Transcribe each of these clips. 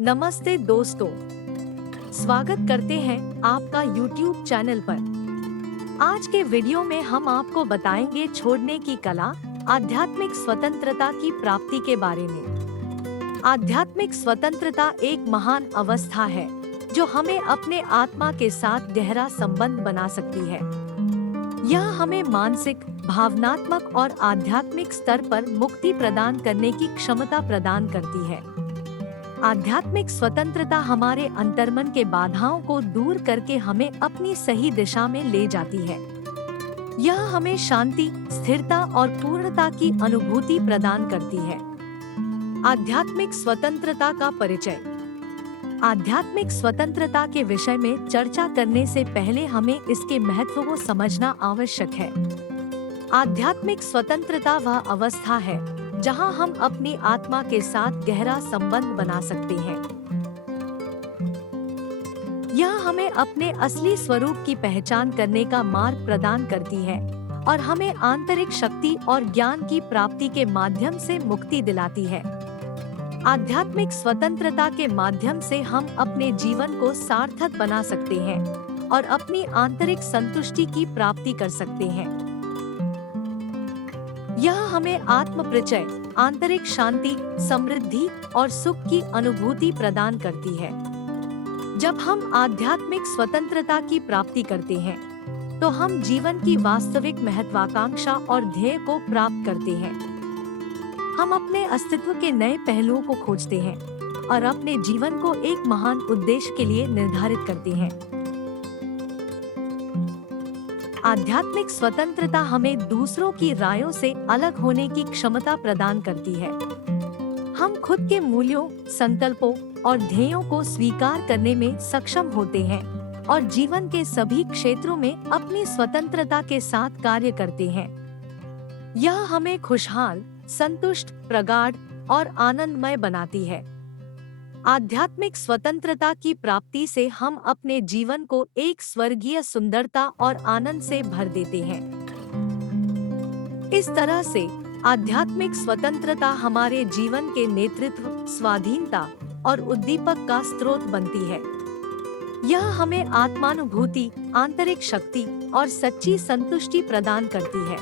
नमस्ते दोस्तों, स्वागत करते हैं आपका YouTube चैनल पर। आज के वीडियो में हम आपको बताएंगे छोड़ने की कला, आध्यात्मिक स्वतंत्रता की प्राप्ति के बारे में। आध्यात्मिक स्वतंत्रता एक महान अवस्था है जो हमें अपने आत्मा के साथ गहरा संबंध बना सकती है। यह हमें मानसिक, भावनात्मक और आध्यात्मिक स्तर पर मुक्ति प्रदान करने की क्षमता प्रदान करती है। आध्यात्मिक स्वतंत्रता हमारे अंतर्मन के बाधाओं को दूर करके हमें अपनी सही दिशा में ले जाती है। यह हमें शांति, स्थिरता और पूर्णता की अनुभूति प्रदान करती है। आध्यात्मिक स्वतंत्रता का परिचय। आध्यात्मिक स्वतंत्रता के विषय में चर्चा करने से पहले हमें इसके महत्व को समझना आवश्यक है। आध्यात्मिक स्वतंत्रता वह अवस्था है जहां हम अपनी आत्मा के साथ गहरा संबंध बना सकते हैं। यह हमें अपने असली स्वरूप की पहचान करने का मार्ग प्रदान करती है और हमें आंतरिक शक्ति और ज्ञान की प्राप्ति के माध्यम से मुक्ति दिलाती है। आध्यात्मिक स्वतंत्रता के माध्यम से हम अपने जीवन को सार्थक बना सकते हैं और अपनी आंतरिक संतुष्टि की प्राप्ति कर सकते हैं। यह हमें आत्म परिचय, आंतरिक शांति, समृद्धि और सुख की अनुभूति प्रदान करती है। जब हम आध्यात्मिक स्वतंत्रता की प्राप्ति करते हैं, तो हम जीवन की वास्तविक महत्वाकांक्षा और ध्येय को प्राप्त करते हैं। हम अपने अस्तित्व के नए पहलुओं को खोजते हैं और अपने जीवन को एक महान उद्देश्य के लिए निर्धारित करते हैं। आध्यात्मिक स्वतंत्रता हमें दूसरों की रायों से अलग होने की क्षमता प्रदान करती है। हम खुद के मूल्यों, संकल्पों और ध्येयों को स्वीकार करने में सक्षम होते हैं और जीवन के सभी क्षेत्रों में अपनी स्वतंत्रता के साथ कार्य करते हैं। यह हमें खुशहाल, संतुष्ट, प्रगाढ़ और आनंदमय बनाती है। आध्यात्मिक स्वतंत्रता की प्राप्ति से हम अपने जीवन को एक स्वर्गीय सुंदरता और आनंद से भर देते हैं। इस तरह से आध्यात्मिक स्वतंत्रता हमारे जीवन के नेतृत्व, स्वाधीनता और उद्दीपक का स्रोत बनती है। यह हमें आत्मानुभूति, आंतरिक शक्ति और सच्ची संतुष्टि प्रदान करती है।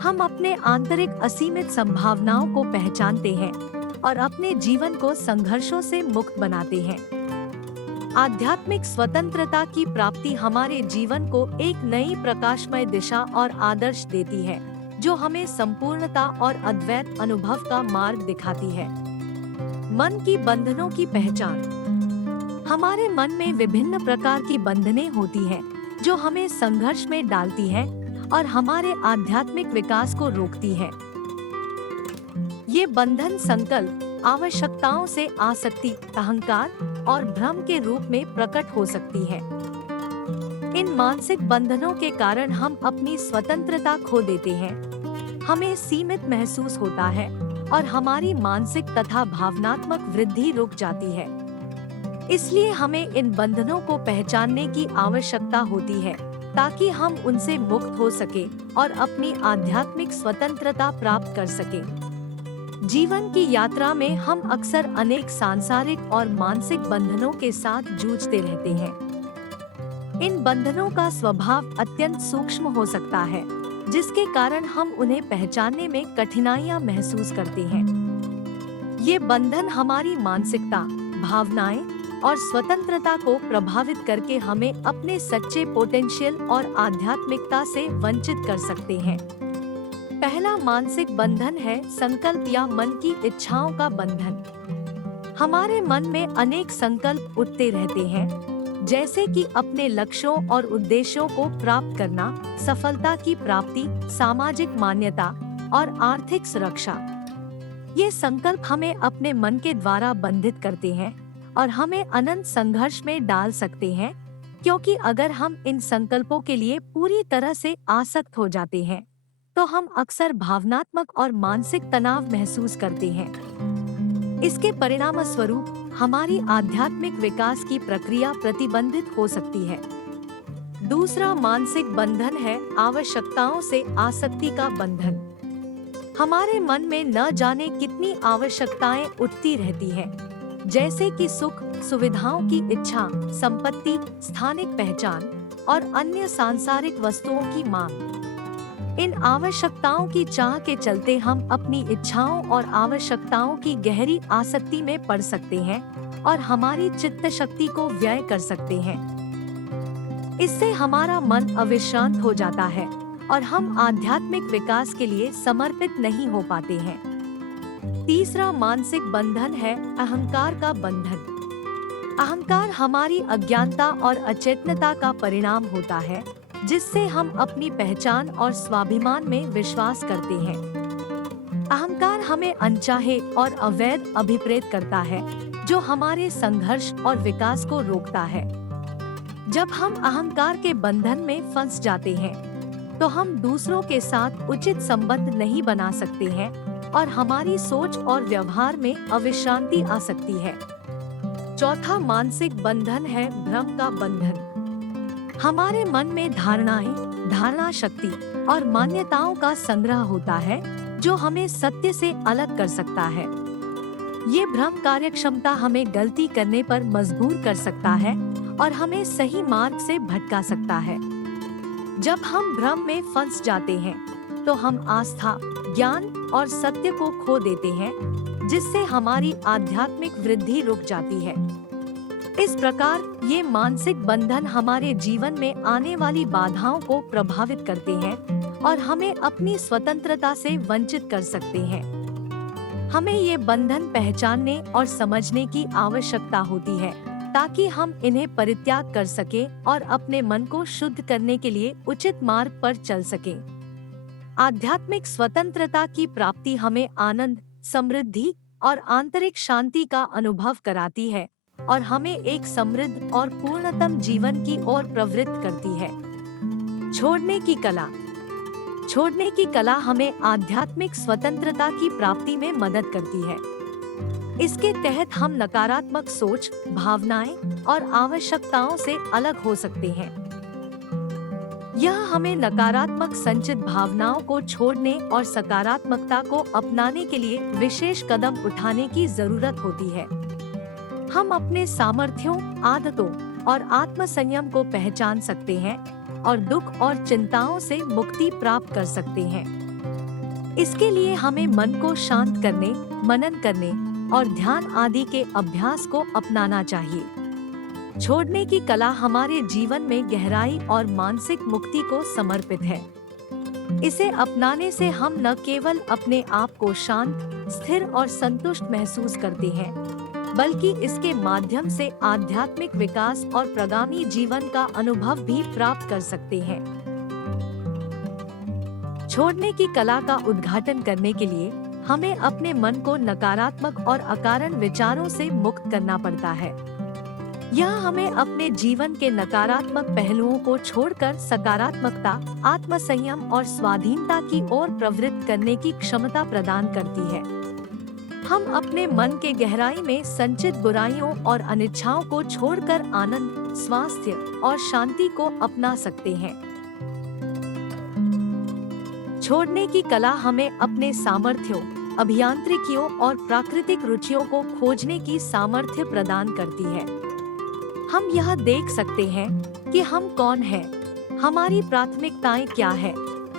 हम अपने आंतरिक असीमित संभावनाओं को पहचानते हैं और अपने जीवन को संघर्षों से मुक्त बनाते हैं। आध्यात्मिक स्वतंत्रता की प्राप्ति हमारे जीवन को एक नई प्रकाशमय दिशा और आदर्श देती है, जो हमें संपूर्णता और अद्वैत अनुभव का मार्ग दिखाती है। मन की बंधनों की पहचान। हमारे मन में विभिन्न प्रकार की बंधनें होती हैं, जो हमें संघर्ष में डालती हैं और हमारे आध्यात्मिक विकास को रोकती हैं। ये बंधन संकल्प, आवश्यकताओं से आसक्ति, अहंकार और भ्रम के रूप में प्रकट हो सकती है। इन मानसिक बंधनों के कारण हम अपनी स्वतंत्रता खो देते हैं, हमें सीमित महसूस होता है और हमारी मानसिक तथा भावनात्मक वृद्धि रुक जाती है। इसलिए हमें इन बंधनों को पहचानने की आवश्यकता होती है ताकि हम उनसे मुक्त हो सके और अपनी आध्यात्मिक स्वतंत्रता प्राप्त कर सके। जीवन की यात्रा में हम अक्सर अनेक सांसारिक और मानसिक बंधनों के साथ जूझते रहते हैं। इन बंधनों का स्वभाव अत्यंत सूक्ष्म हो सकता है, जिसके कारण हम उन्हें पहचानने में कठिनाइयां महसूस करते हैं। ये बंधन हमारी मानसिकता, भावनाएं और स्वतंत्रता को प्रभावित करके हमें अपने सच्चे पोटेंशियल और आध्यात्मिकता से वंचित कर सकते हैं। पहला मानसिक बंधन है संकल्प या मन की इच्छाओं का बंधन। हमारे मन में अनेक संकल्प उठते रहते हैं, जैसे कि अपने लक्ष्यों और उद्देश्यों को प्राप्त करना, सफलता की प्राप्ति, सामाजिक मान्यता और आर्थिक सुरक्षा। ये संकल्प हमें अपने मन के द्वारा बंधित करते हैं और हमें अनंत संघर्ष में डाल सकते हैं, क्योंकि अगर हम इन संकल्पों के लिए पूरी तरह से आसक्त हो जाते हैं, तो हम अक्सर भावनात्मक और मानसिक तनाव महसूस करते हैं। इसके परिणाम स्वरूप हमारी आध्यात्मिक विकास की प्रक्रिया प्रतिबंधित हो सकती है। दूसरा मानसिक बंधन है आवश्यकताओं से आसक्ति का बंधन। हमारे मन में न जाने कितनी आवश्यकताएं उठती रहती हैं, जैसे कि सुख, सुविधाओं की इच्छा, संपत्ति, स्थानिक पहचान और अन्य सांसारिक वस्तुओं की मांग। इन आवश्यकताओं की चाह के चलते हम अपनी इच्छाओं और आवश्यकताओं की गहरी आसक्ति में पड़ सकते हैं और हमारी चित्त शक्ति को व्यय कर सकते हैं। इससे हमारा मन अविश्रांत हो जाता है और हम आध्यात्मिक विकास के लिए समर्पित नहीं हो पाते हैं। तीसरा मानसिक बंधन है अहंकार का बंधन। अहंकार हमारी अज्ञानता और अचेतनता का परिणाम होता है, जिससे हम अपनी पहचान और स्वाभिमान में विश्वास करते हैं। अहंकार हमें अनचाहे और अवैध अभिप्रेत करता है, जो हमारे संघर्ष और विकास को रोकता है। जब हम अहंकार के बंधन में फंस जाते हैं, तो हम दूसरों के साथ उचित संबंध नहीं बना सकते हैं और हमारी सोच और व्यवहार में अविश्रांति आ सकती है। चौथा मानसिक बंधन है भ्रम का बंधन। हमारे मन में धारणाएं, धारणा शक्ति और मान्यताओं का संग्रह होता है, जो हमें सत्य से अलग कर सकता है। ये भ्रम कार्यक्षमता हमें गलती करने पर मजबूर कर सकता है और हमें सही मार्ग से भटका सकता है। जब हम भ्रम में फंस जाते हैं, तो हम आस्था, ज्ञान और सत्य को खो देते हैं, जिससे हमारी आध्यात्मिक वृद्धि रुक जाती है। इस प्रकार ये मानसिक बंधन हमारे जीवन में आने वाली बाधाओं को प्रभावित करते हैं और हमें अपनी स्वतंत्रता से वंचित कर सकते हैं। हमें ये बंधन पहचानने और समझने की आवश्यकता होती है, ताकि हम इन्हें परित्याग कर सकें और अपने मन को शुद्ध करने के लिए उचित मार्ग पर चल सकें। आध्यात्मिक स्वतंत्रता की प्राप्ति हमें आनंद, समृद्धि और आंतरिक शांति का अनुभव कराती है और हमें एक समृद्ध और पूर्णतम जीवन की ओर प्रवृत्त करती है। छोड़ने की कला। छोड़ने की कला हमें आध्यात्मिक स्वतंत्रता की प्राप्ति में मदद करती है। इसके तहत हम नकारात्मक सोच, भावनाएं और आवश्यकताओं से अलग हो सकते हैं। यह हमें नकारात्मक संचित भावनाओं को छोड़ने और सकारात्मकता को अपनाने के लिए विशेष कदम उठाने की जरूरत होती है। हम अपने सामर्थ्यों, आदतों और आत्मसंयम को पहचान सकते हैं और दुख और चिंताओं से मुक्ति प्राप्त कर सकते हैं। इसके लिए हमें मन को शांत करने, मनन करने और ध्यान आदि के अभ्यास को अपनाना चाहिए। छोड़ने की कला हमारे जीवन में गहराई और मानसिक मुक्ति को समर्पित है। इसे अपनाने से हम न केवल अपने आप को शांत, स्थिर और संतुष्ट महसूस करते हैं, बल्कि इसके माध्यम से आध्यात्मिक विकास और प्रगामी जीवन का अनुभव भी प्राप्त कर सकते हैं। छोड़ने की कला का उद्घाटन करने के लिए हमें अपने मन को नकारात्मक और अकारण विचारों से मुक्त करना पड़ता है। यह हमें अपने जीवन के नकारात्मक पहलुओं को छोड़कर सकारात्मकता, आत्मसंयम और स्वाधीनता की ओर प्रवृत्त करने की क्षमता प्रदान करती है। हम अपने मन के गहराई में संचित बुराइयों और अनिच्छाओं को छोड़कर आनंद, स्वास्थ्य और शांति को अपना सकते हैं। छोड़ने की कला हमें अपने सामर्थ्यों, अभियांत्रिकियों और प्राकृतिक रुचियों को खोजने की सामर्थ्य प्रदान करती है। हम यह देख सकते हैं कि हम कौन हैं, हमारी प्राथमिकताएं क्या है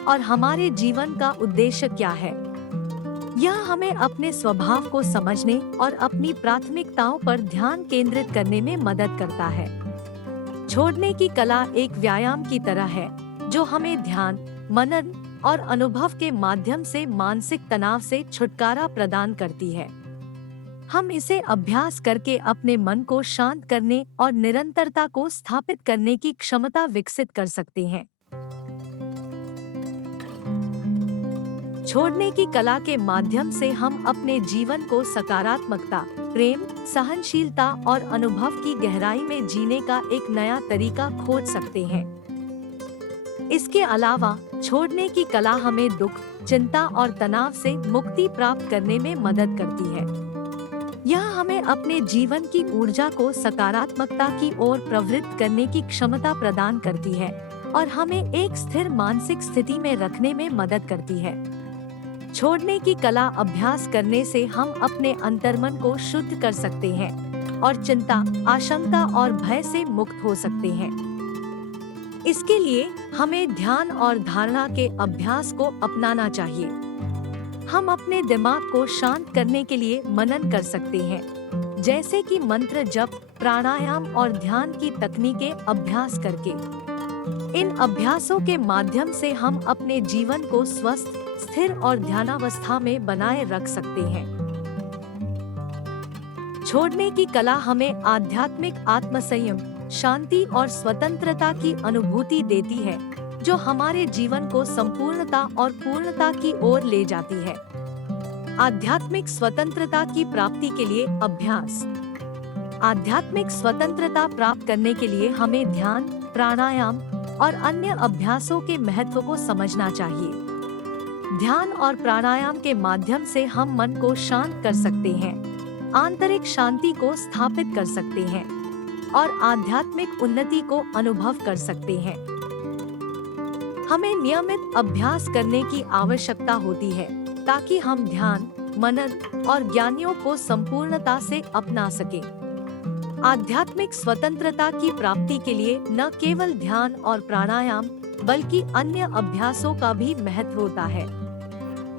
और हमारे जीवन का उद्देश्य क्या है। यह हमें अपने स्वभाव को समझने और अपनी प्राथमिकताओं पर ध्यान केंद्रित करने में मदद करता है। छोड़ने की कला एक व्यायाम की तरह है, जो हमें ध्यान, मनन और अनुभव के माध्यम से मानसिक तनाव से छुटकारा प्रदान करती है। हम इसे अभ्यास करके अपने मन को शांत करने और निरंतरता को स्थापित करने की क्षमता विकसित कर सकते हैं। छोड़ने की कला के माध्यम से हम अपने जीवन को सकारात्मकता, प्रेम, सहनशीलता और अनुभव की गहराई में जीने का एक नया तरीका खोज सकते हैं। इसके अलावा छोड़ने की कला हमें दुख, चिंता और तनाव से मुक्ति प्राप्त करने में मदद करती है। यह हमें अपने जीवन की ऊर्जा को सकारात्मकता की ओर प्रवृत्त करने की क्षमता प्रदान करती है और हमें एक स्थिर मानसिक स्थिति में रखने में मदद करती है। छोड़ने की कला अभ्यास करने से हम अपने अंतर्मन को शुद्ध कर सकते हैं और चिंता, आशंका और भय से मुक्त हो सकते हैं। इसके लिए हमें ध्यान और धारणा के अभ्यास को अपनाना चाहिए। हम अपने दिमाग को शांत करने के लिए मनन कर सकते हैं, जैसे कि मंत्र जप, प्राणायाम और ध्यान की तकनीकें अभ्यास करके। इन अभ्यासों के माध्यम से हम अपने जीवन को स्वस्थ, स्थिर और ध्यानावस्था में बनाए रख सकते हैं। छोड़ने की कला हमें आध्यात्मिक आत्मसंयम, शांति और स्वतंत्रता की अनुभूति देती है, जो हमारे जीवन को संपूर्णता और पूर्णता की ओर ले जाती है। आध्यात्मिक स्वतंत्रता की प्राप्ति के लिए अभ्यास। आध्यात्मिक स्वतंत्रता प्राप्त करने के लिए हमें ध्यान, प्राणायाम और अन्य अभ्यासों के महत्व को समझना चाहिए। ध्यान और प्राणायाम के माध्यम से हम मन को शांत कर सकते हैं, आंतरिक शांति को स्थापित कर सकते हैं और आध्यात्मिक उन्नति को अनुभव कर सकते हैं। हमें नियमित अभ्यास करने की आवश्यकता होती है ताकि हम ध्यान, मनन और ज्ञानियों को संपूर्णता से अपना सकें। आध्यात्मिक स्वतंत्रता की प्राप्ति के लिए न केवल ध्यान और प्राणायाम बल्कि अन्य अभ्यासों का भी महत्व होता है।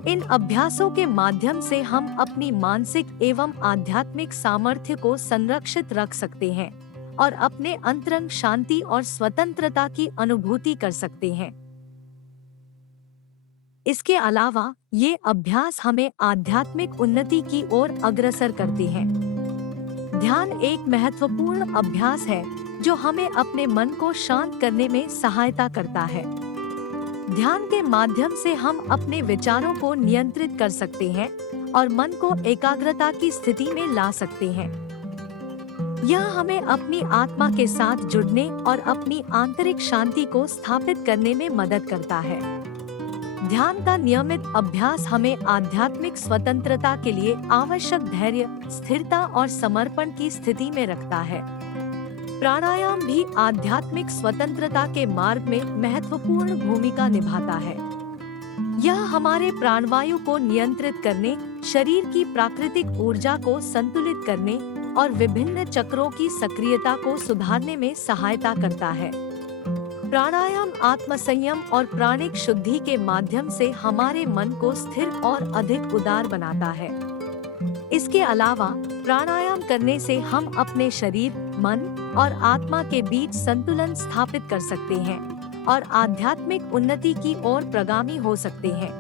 इन अभ्यासों के माध्यम से हम अपनी मानसिक एवं आध्यात्मिक सामर्थ्य को संरक्षित रख सकते हैं और अपने अंतरंग शांति और स्वतंत्रता की अनुभूति कर सकते हैं। इसके अलावा ये अभ्यास हमें आध्यात्मिक उन्नति की ओर अग्रसर करते हैं। ध्यान एक महत्वपूर्ण अभ्यास है जो हमें अपने मन को शांत करने में सहायता करता है। ध्यान के माध्यम से हम अपने विचारों को नियंत्रित कर सकते हैं और मन को एकाग्रता की स्थिति में ला सकते हैं। यह हमें अपनी आत्मा के साथ जुड़ने और अपनी आंतरिक शांति को स्थापित करने में मदद करता है। ध्यान का नियमित अभ्यास हमें आध्यात्मिक स्वतंत्रता के लिए आवश्यक धैर्य, स्थिरता और समर्पण की स्थिति में रखता है। प्राणायाम भी आध्यात्मिक स्वतंत्रता के मार्ग में महत्वपूर्ण भूमिका निभाता है। यह हमारे प्राणवायु को नियंत्रित करने, शरीर की प्राकृतिक ऊर्जा को संतुलित करने और विभिन्न चक्रों की सक्रियता को सुधारने में सहायता करता है। प्राणायाम आत्मसंयम और प्राणिक शुद्धि के माध्यम से हमारे मन को स्थिर और अधिक उदार बनाता है। इसके अलावा प्राणायाम करने से हम अपने शरीर, मन और आत्मा के बीच संतुलन स्थापित कर सकते हैं और आध्यात्मिक उन्नति की ओर प्रगामी हो सकते हैं।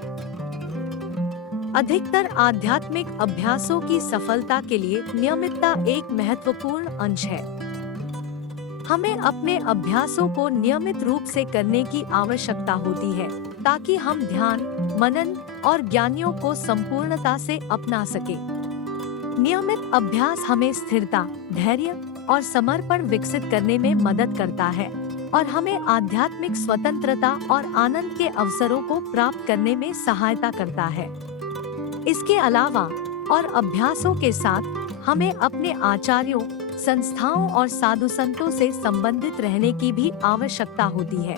अधिकतर आध्यात्मिक अभ्यासों की सफलता के लिए नियमितता एक महत्वपूर्ण अंश है। हमें अपने अभ्यासों को नियमित रूप से करने की आवश्यकता होती है ताकि हम ध्यान, मनन और ज्ञानियों को संपूर्णता से अपना सके। नियमित अभ्यास हमें स्थिरता, धैर्य और समर्पण विकसित करने में मदद करता है और हमें आध्यात्मिक स्वतंत्रता और आनंद के अवसरों को प्राप्त करने में सहायता करता है। इसके अलावा और अभ्यासों के साथ हमें अपने आचार्यों, संस्थाओं और साधु संतों से संबंधित रहने की भी आवश्यकता होती है।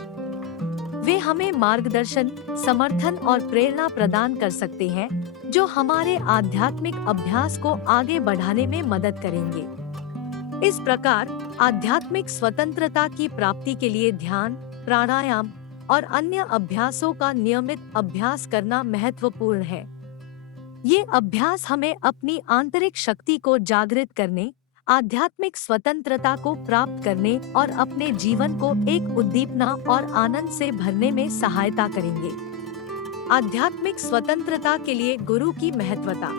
वे हमें मार्गदर्शन, समर्थन और प्रेरणा प्रदान कर सकते हैं जो हमारे आध्यात्मिक अभ्यास को आगे बढ़ाने में मदद करेंगे। इस प्रकार आध्यात्मिक स्वतंत्रता की प्राप्ति के लिए ध्यान, प्राणायाम और अन्य अभ्यासों का नियमित अभ्यास करना महत्वपूर्ण है। ये अभ्यास हमें अपनी आंतरिक शक्ति को जागृत करने, आध्यात्मिक स्वतंत्रता को प्राप्त करने और अपने जीवन को एक उद्दीपना और आनंद से भरने में सहायता करेंगे। आध्यात्मिक स्वतंत्रता के लिए गुरु की महत्वता।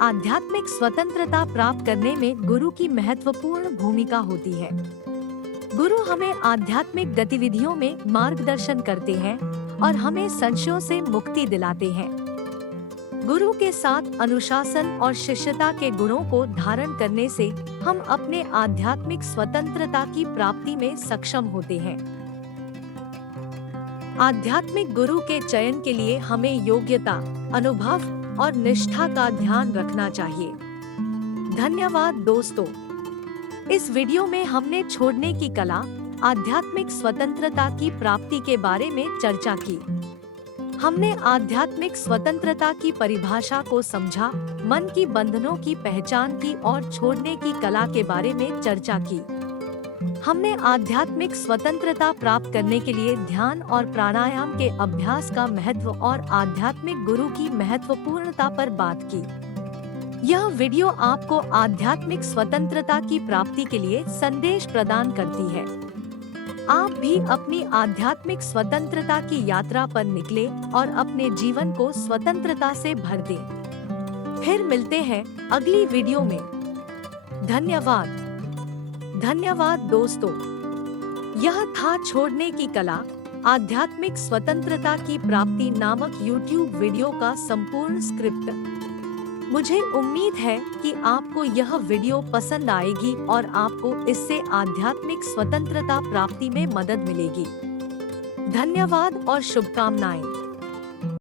आध्यात्मिक स्वतंत्रता प्राप्त करने में गुरु की महत्वपूर्ण भूमिका होती है। गुरु हमें आध्यात्मिक गतिविधियों में मार्गदर्शन करते हैं और हमें संशयों से मुक्ति दिलाते हैं। गुरु के साथ अनुशासन और शिष्यता के गुणों को धारण करने से हम अपने आध्यात्मिक स्वतंत्रता की प्राप्ति में सक्षम होते हैं। आध्यात्मिक गुरु के चयन के लिए हमें योग्यता, अनुभव और निष्ठा का ध्यान रखना चाहिए। धन्यवाद दोस्तों। इस वीडियो में हमने छोड़ने की कला, आध्यात्मिक स्वतंत्रता की प्राप्ति के बारे में चर्चा की। हमने आध्यात्मिक स्वतंत्रता की परिभाषा को समझा, मन की बंधनों की पहचान की और छोड़ने की कला के बारे में चर्चा की। हमने आध्यात्मिक स्वतंत्रता प्राप्त करने के लिए ध्यान और प्राणायाम के अभ्यास का महत्व और आध्यात्मिक गुरु की महत्वपूर्णता पर बात की। यह वीडियो आपको आध्यात्मिक स्वतंत्रता की प्राप्ति के लिए संदेश प्रदान करती है। आप भी अपनी आध्यात्मिक स्वतंत्रता की यात्रा पर निकले और अपने जीवन को स्वतंत्रता से भर दें। फिर मिलते हैं अगली वीडियो में। धन्यवाद। धन्यवाद दोस्तों। यह था छोड़ने की कला, आध्यात्मिक स्वतंत्रता की प्राप्ति नामक YouTube वीडियो का संपूर्ण स्क्रिप्ट। मुझे उम्मीद है कि आपको यह वीडियो पसंद आएगी और आपको इससे आध्यात्मिक स्वतंत्रता प्राप्ति में मदद मिलेगी। धन्यवाद और शुभकामनाएं।